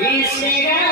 He's